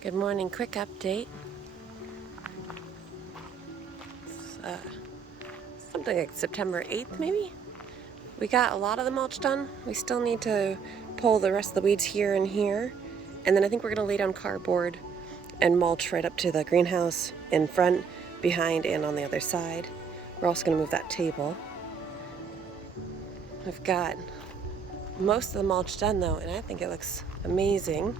Good morning, quick update. It's something like September 8th, maybe? We got a lot of the mulch done. We still need to pull the rest of the weeds here and here. And then I think we're going to lay down cardboard and mulch right up to the greenhouse in front, behind, and on the other side. We're also going to move that table. We've got most of the mulch done though, and I think it looks amazing.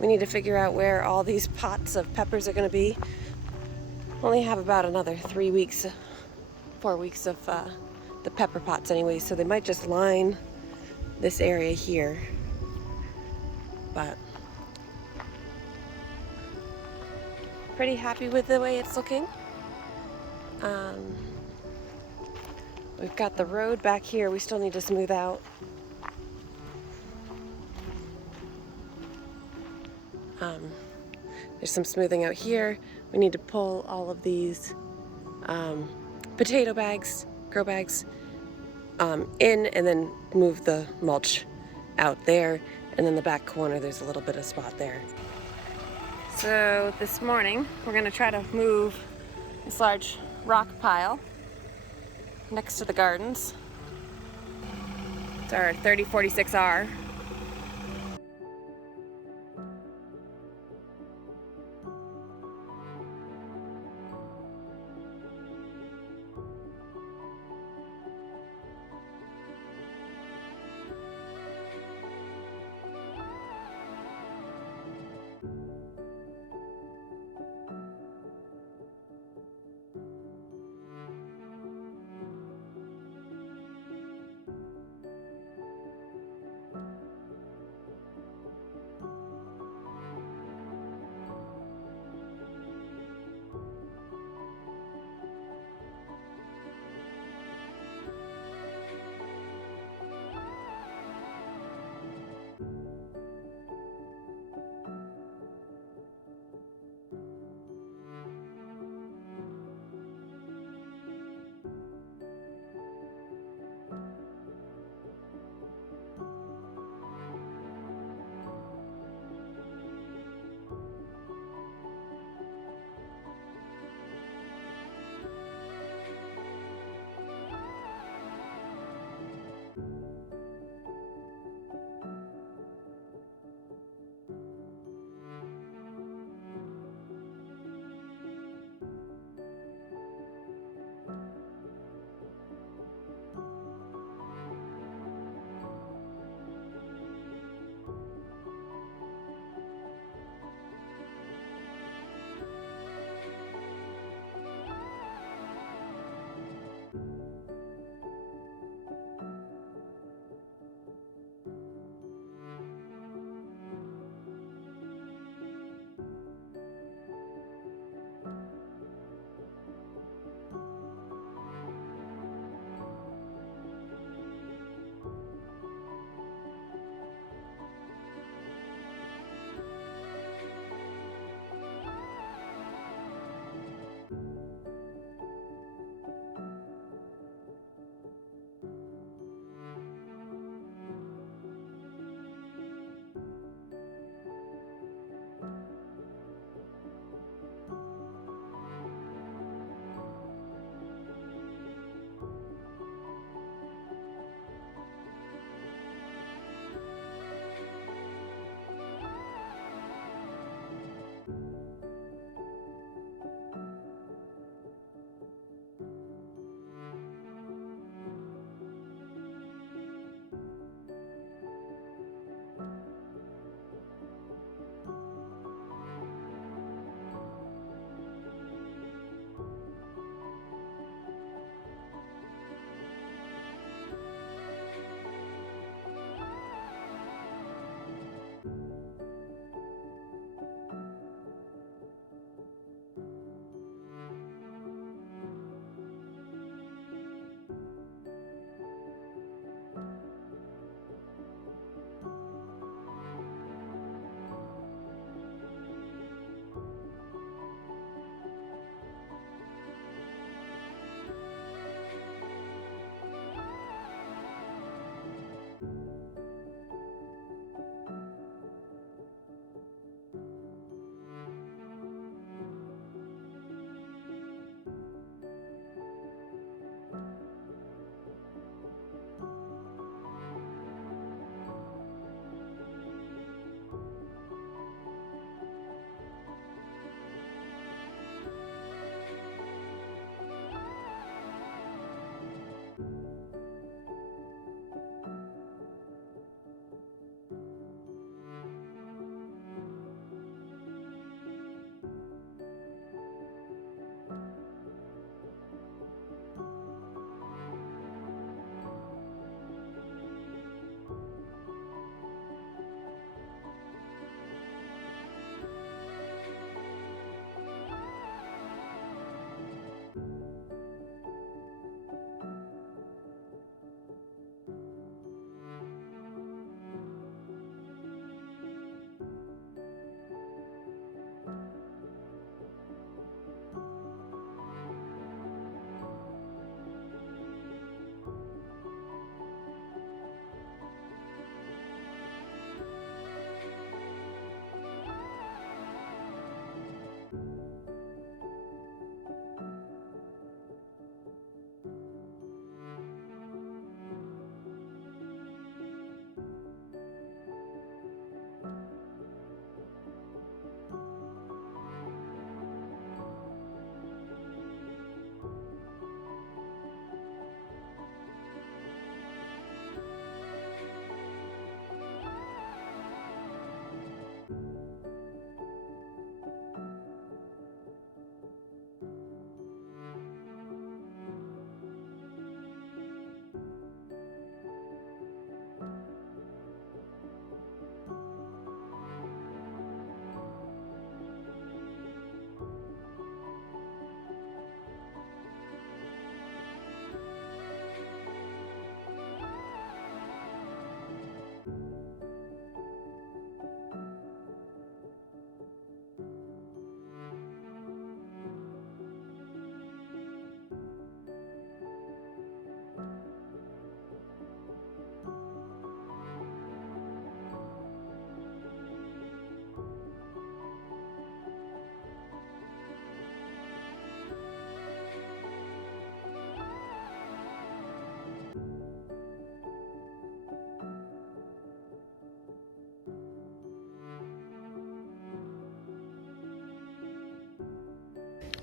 We need to figure out where all these pots of peppers are going to be. Only have about another 4 weeks of the pepper pots anyway, so they might just line this area here. But pretty happy with the way it's looking. We've got the road back here we still need to smooth out. There's some smoothing out here. We need to pull all of these potato bags, grow bags, in, and then move the mulch out there. And then the back corner, there's a little bit of spot there. So this morning, we're going to try to move this large rock pile next to the gardens. It's our 3046R.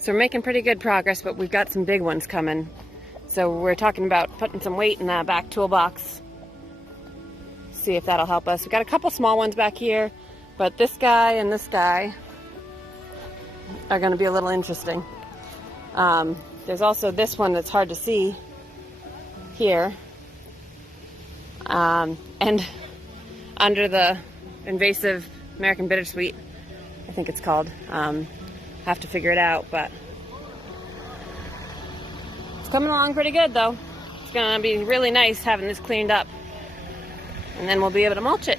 So we're making pretty good progress, but we've got some big ones coming. So we're talking about putting some weight in that back toolbox. See if that'll help us. We've got a couple small ones back here, but this guy and this guy are going to be a little interesting. There's also this one that's hard to see here. And under the invasive American bittersweet, I think it's called. Have to figure it out, but it's coming along pretty good though. It's gonna be really nice having this cleaned up, and then we'll be able to mulch it.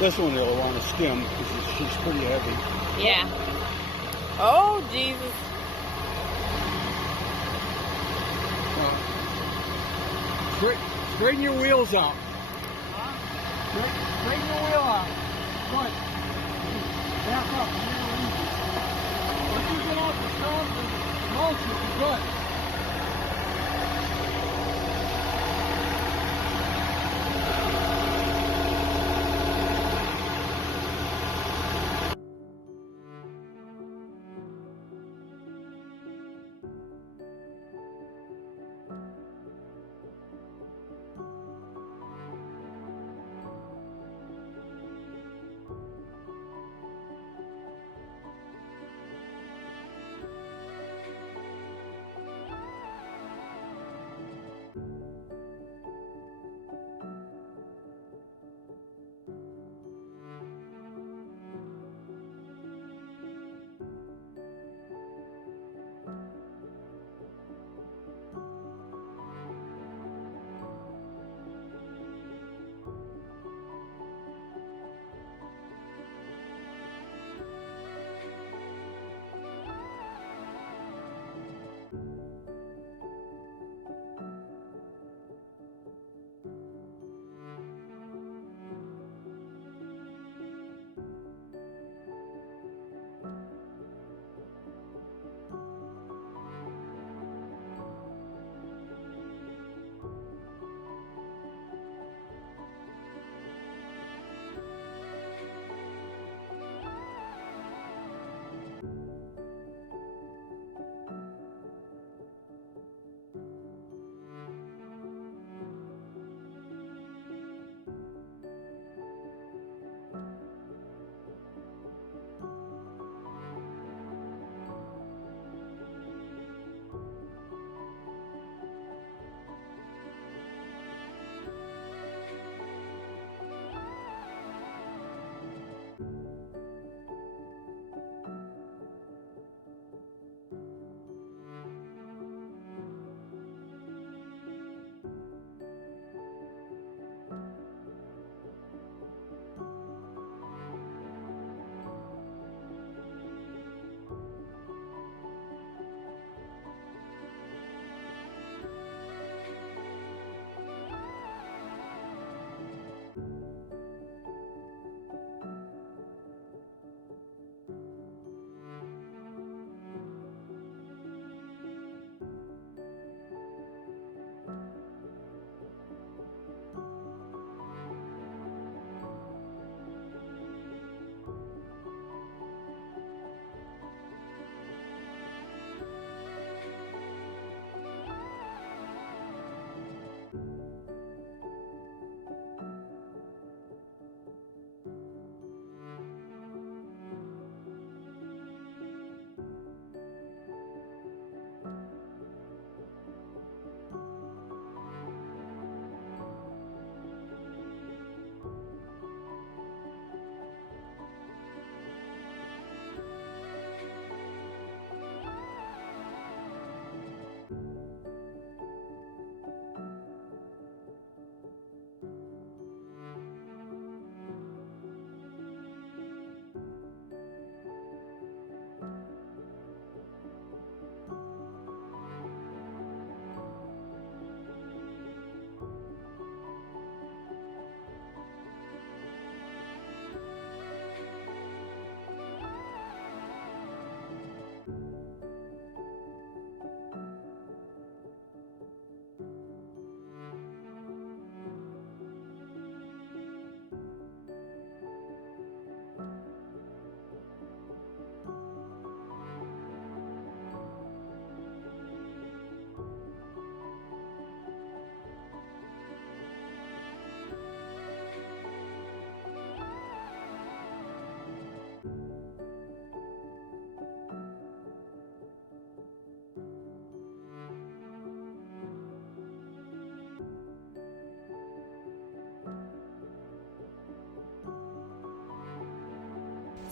This one they'll want to skim because she's pretty heavy. Yeah. Oh, Jesus. Straighten your wheels out. Straighten your wheel out. Good. Back up. Once you get off the stone, the mulch will be good.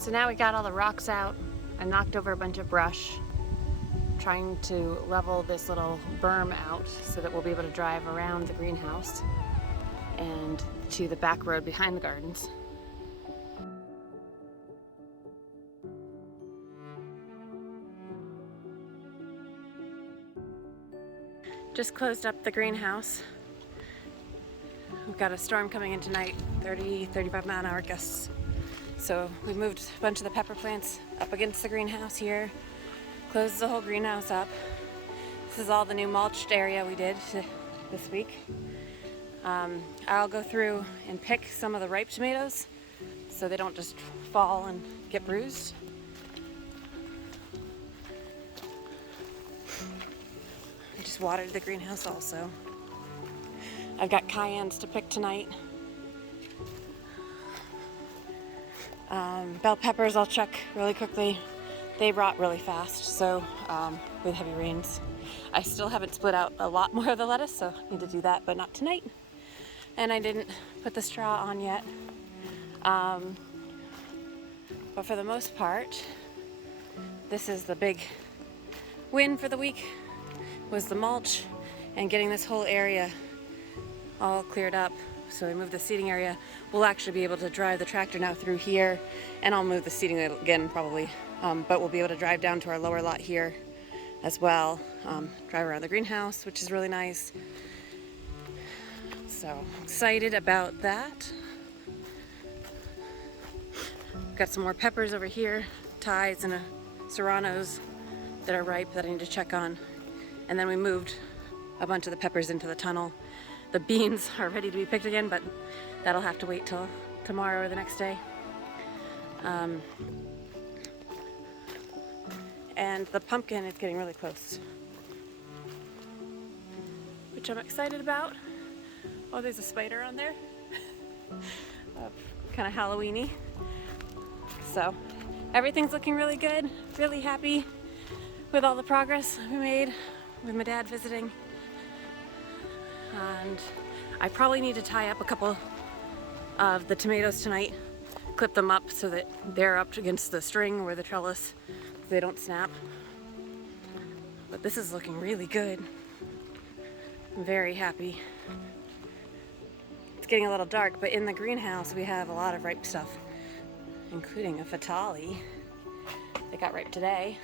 So now we got all the rocks out. I knocked over a bunch of brush, trying to level this little berm out so that we'll be able to drive around the greenhouse and to the back road behind the gardens. Just closed up the greenhouse. We've got a storm coming in tonight, 30-35 mile an hour gusts. So we moved a bunch of the pepper plants up against the greenhouse here, closed the whole greenhouse up. This is all the new mulched area we did this week. I'll go through and pick some of the ripe tomatoes so they don't just fall and get bruised. I just watered the greenhouse also. I've got cayennes to pick tonight. Bell peppers I'll check really quickly. They rot really fast, so with heavy rains. I still haven't split out a lot more of the lettuce, so I need to do that, but not tonight. And I didn't put the straw on yet. But for the most part, this is the big win for the week, was the mulch and getting this whole area all cleared up. So we moved the seating area. We'll actually be able to drive the tractor now through here, and I'll move the seating again probably, but we'll be able to drive down to our lower lot here as well, drive around the greenhouse, which is really nice. So excited about that. Got some more peppers over here, Thais and serranos that are ripe that I need to check on. And then we moved a bunch of the peppers into the tunnel. The beans are ready to be picked again, but that'll have to wait till tomorrow or the next day. And the pumpkin is getting really close, which I'm excited about. Oh, there's a spider on there. Kind of Halloween-y. So everything's looking really good. Really happy with all the progress we made with my dad visiting. And I probably need to tie up a couple of the tomatoes tonight, clip them up so that they're up against the string or the trellis so they don't snap. But this is looking really good. I'm very happy. It's getting a little dark, but in the greenhouse we have a lot of ripe stuff, including a fatali that got ripe today,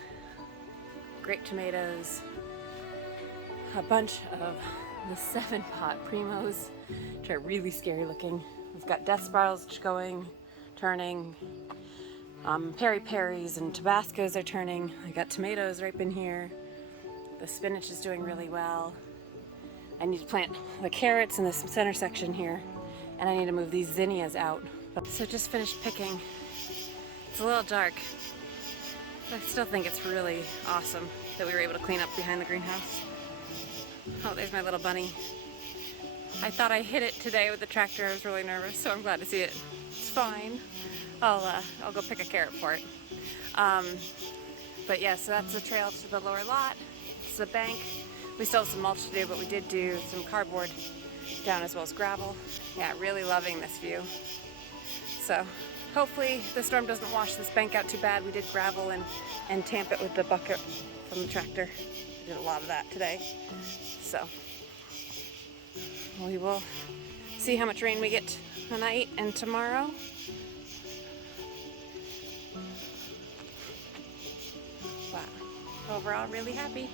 grape tomatoes, a bunch of the 7-pot primos, which are really scary looking. We've got death spirals going, turning. Peri-peris and Tabascos are turning. I got tomatoes ripe in here. The spinach is doing really well. I need to plant the carrots in this center section here, and I need to move these zinnias out. So just finished picking. It's a little dark, but I still think it's really awesome that we were able to clean up behind the greenhouse. Oh, there's my little bunny. I thought I hit it today with the tractor. I was really nervous, so I'm glad to see it. It's fine. I'll go pick a carrot for it. But yeah, so that's the trail to the lower lot. It's the bank. We still have some mulch to do, but we did do some cardboard down as well as gravel. Yeah, really loving this view. So hopefully the storm doesn't wash this bank out too bad. We did gravel and tamp it with the bucket from the tractor. We did a lot of that today. So we will see how much rain we get tonight and tomorrow. Wow. Overall, really happy.